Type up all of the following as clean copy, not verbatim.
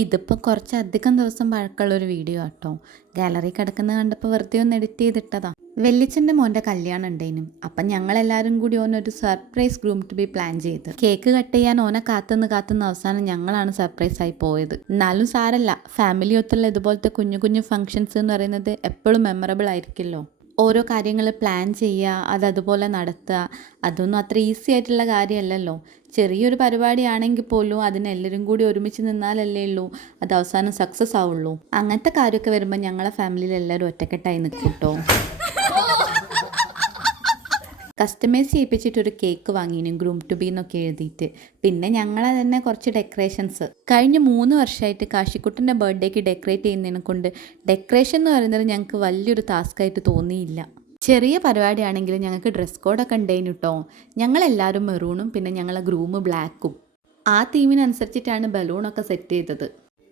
ഇതിപ്പോൾ കുറച്ചധികം ദിവസം പഴക്കമുള്ളൊരു വീഡിയോ ആട്ടോ. ഗാലറി കിടക്കുന്നത് കണ്ടപ്പോൾ വെറുതെ ഒന്ന് എഡിറ്റ് ചെയ്തിട്ടതാ. വെല്ലിച്ചൻ്റെ മോൻ്റെ കല്യാണം ഉണ്ടേനും. അപ്പം ഞങ്ങളെല്ലാവരും കൂടി ഓനൊരു surprise groom to be plan ചെയ്ത് കേക്ക് കട്ട് ചെയ്യാൻ ഓനെ കാത്തുനിന്ന് അവസാനം ഞങ്ങളാണ് സർപ്രൈസ് ആയി പോയത്. എന്നാലും സാരല്ല, ഫാമിലി ഒത്തുള്ള ഇതുപോലത്തെ കുഞ്ഞു കുഞ്ഞു ഫംഗ്ഷൻസ് എന്ന് പറയുന്നത് എപ്പോഴും മെമ്മറബിൾ ആയിരിക്കുമല്ലോ. ഓരോ കാര്യങ്ങൾ പ്ലാൻ ചെയ്യുക, അതുപോലെ നടത്തുക, അതൊന്നും അത്ര ഈസി ആയിട്ടുള്ള കാര്യമല്ലല്ലോ. ചെറിയൊരു പരിപാടിയാണെങ്കിൽ പോലും അതിനെല്ലാവരും കൂടി ഒരുമിച്ച് നിന്നാലല്ലേ ഉള്ളൂ അത് അവസാനം സക്സസ് ആവുള്ളൂ. അങ്ങനത്തെ കാര്യമൊക്കെ വരുമ്പോൾ ഞങ്ങളെ ഫാമിലിയിൽ എല്ലാവരും ഒറ്റക്കെട്ടായി നിൽക്കും കേട്ടോ. കസ്റ്റമൈസ് ചെയ്യിപ്പിച്ചിട്ടൊരു കേക്ക് വാങ്ങിനു, ഗ്രൂം ടു ബി എന്നൊക്കെ എഴുതിയിട്ട്. പിന്നെ ഞങ്ങളെ തന്നെ കുറച്ച് ഡെക്കറേഷൻസ്. കഴിഞ്ഞ 3 വർഷമായിട്ട് കാശിക്കുട്ടൻ്റെ ബർത്ത്ഡേക്ക് ഡെക്കറേറ്റ് ചെയ്യുന്നതിനെ കൊണ്ട് ഡെക്കറേഷൻ എന്ന് പറയുന്നത് ഞങ്ങൾക്ക് വലിയൊരു ടാസ്ക്കായിട്ട് തോന്നിയില്ല. ചെറിയ പരിപാടിയാണെങ്കിലും ഞങ്ങൾക്ക് ഡ്രസ് കോഡൊക്കെ ഉണ്ടായിരുന്നു കേട്ടോ. ഞങ്ങളെല്ലാവരും മെറൂണും പിന്നെ ഞങ്ങളെ ഗ്രൂം ബ്ലാക്കും. ആ തീമിനനുസരിച്ചിട്ടാണ് ബലൂണൊക്കെ സെറ്റ് ചെയ്തത്.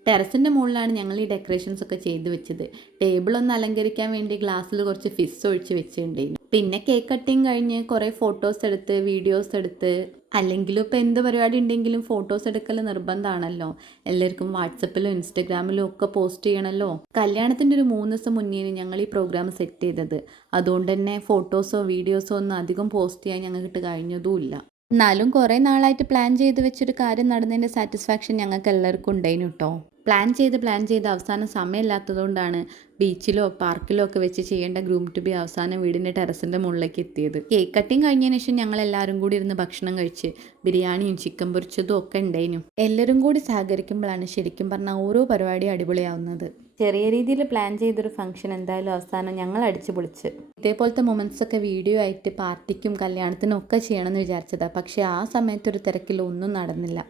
ടെറസിൻ്റെ മുകളിലാണ് ഞങ്ങൾ ഈ ഡെക്കറേഷൻസ് ഒക്കെ ചെയ്ത് വെച്ചത്. ടേബിളൊന്ന് അലങ്കരിക്കാൻ വേണ്ടി ഗ്ലാസ്സിൽ കുറച്ച് ഫിസ് ഒഴിച്ച് വെച്ചിട്ടുണ്ടായിരുന്നു. പിന്നെ കേക്ക് കട്ടിങ് കഴിഞ്ഞ് കുറേ ഫോട്ടോസ് എടുത്ത് വീഡിയോസ് എടുത്ത്, അല്ലെങ്കിലും ഇപ്പോൾ എന്ത് പരിപാടി ഉണ്ടെങ്കിലും ഫോട്ടോസ് എടുക്കൽ നിർബന്ധമാണല്ലോ. എല്ലാവർക്കും വാട്സപ്പിലും ഇൻസ്റ്റഗ്രാമിലും ഒക്കെ പോസ്റ്റ് ചെയ്യണമല്ലോ. കല്യാണത്തിൻ്റെ ഒരു 3 ദിവസം മുന്നേ ഞങ്ങൾ ഈ പ്രോഗ്രാം സെറ്റ് ചെയ്തത്. അതുകൊണ്ട് തന്നെ ഫോട്ടോസോ വീഡിയോസോ ഒന്നും അധികം പോസ്റ്റ് ചെയ്യാൻ ഞങ്ങൾക്ക് കഴിഞ്ഞതുമില്ല. എന്നാലും കുറേ നാളായിട്ട് പ്ലാൻ ചെയ്ത് വെച്ചൊരു കാര്യം നടന്നതിൻ്റെ സാറ്റിസ്ഫാക്ഷൻ ഞങ്ങൾക്ക് എല്ലാവർക്കും ഉണ്ടായിരുന്നു കേട്ടോ. പ്ലാൻ ചെയ്ത് അവസാനം സമയമില്ലാത്തതുകൊണ്ടാണ് ബീച്ചിലോ പാർക്കിലോ ഒക്കെ വെച്ച് ചെയ്യേണ്ട ഗ്രൂം ടു ബി അവസാനം വീടിൻ്റെ ടെറസിൻ്റെ മുകളിലേക്ക് എത്തിയത്. കേക്ക് കട്ടിങ് കഴിഞ്ഞതിന് ശേഷം ഞങ്ങൾ എല്ലാവരും കൂടി ഇരുന്ന് ഭക്ഷണം കഴിച്ച് ബിരിയാണിയും ചിക്കൻ പൊരിച്ചതും ഒക്കെ ഉണ്ടായിരുന്നു. എല്ലാവരും കൂടി സഹകരിക്കുമ്പോഴാണ് ശരിക്കും പറഞ്ഞാൽ ഓരോ പരിപാടിയും അടിപൊളിയാവുന്നത്. ചെറിയ രീതിയിൽ പ്ലാൻ ചെയ്തൊരു ഫംഗ്ഷൻ എന്തായാലും അവസാനം ഞങ്ങൾ അടിച്ചു പൊളിച്ച്. ഇതേപോലത്തെ മൊമെൻറ്റ്സ് ഒക്കെ വീഡിയോ ആയിട്ട് പാർട്ടിക്കും കല്യാണത്തിനും ഒക്കെ ചെയ്യണമെന്ന് വിചാരിച്ചതാണ്. പക്ഷേ ആ സമയത്തൊരു തിരക്കിൽ ഒന്നും നടന്നില്ല.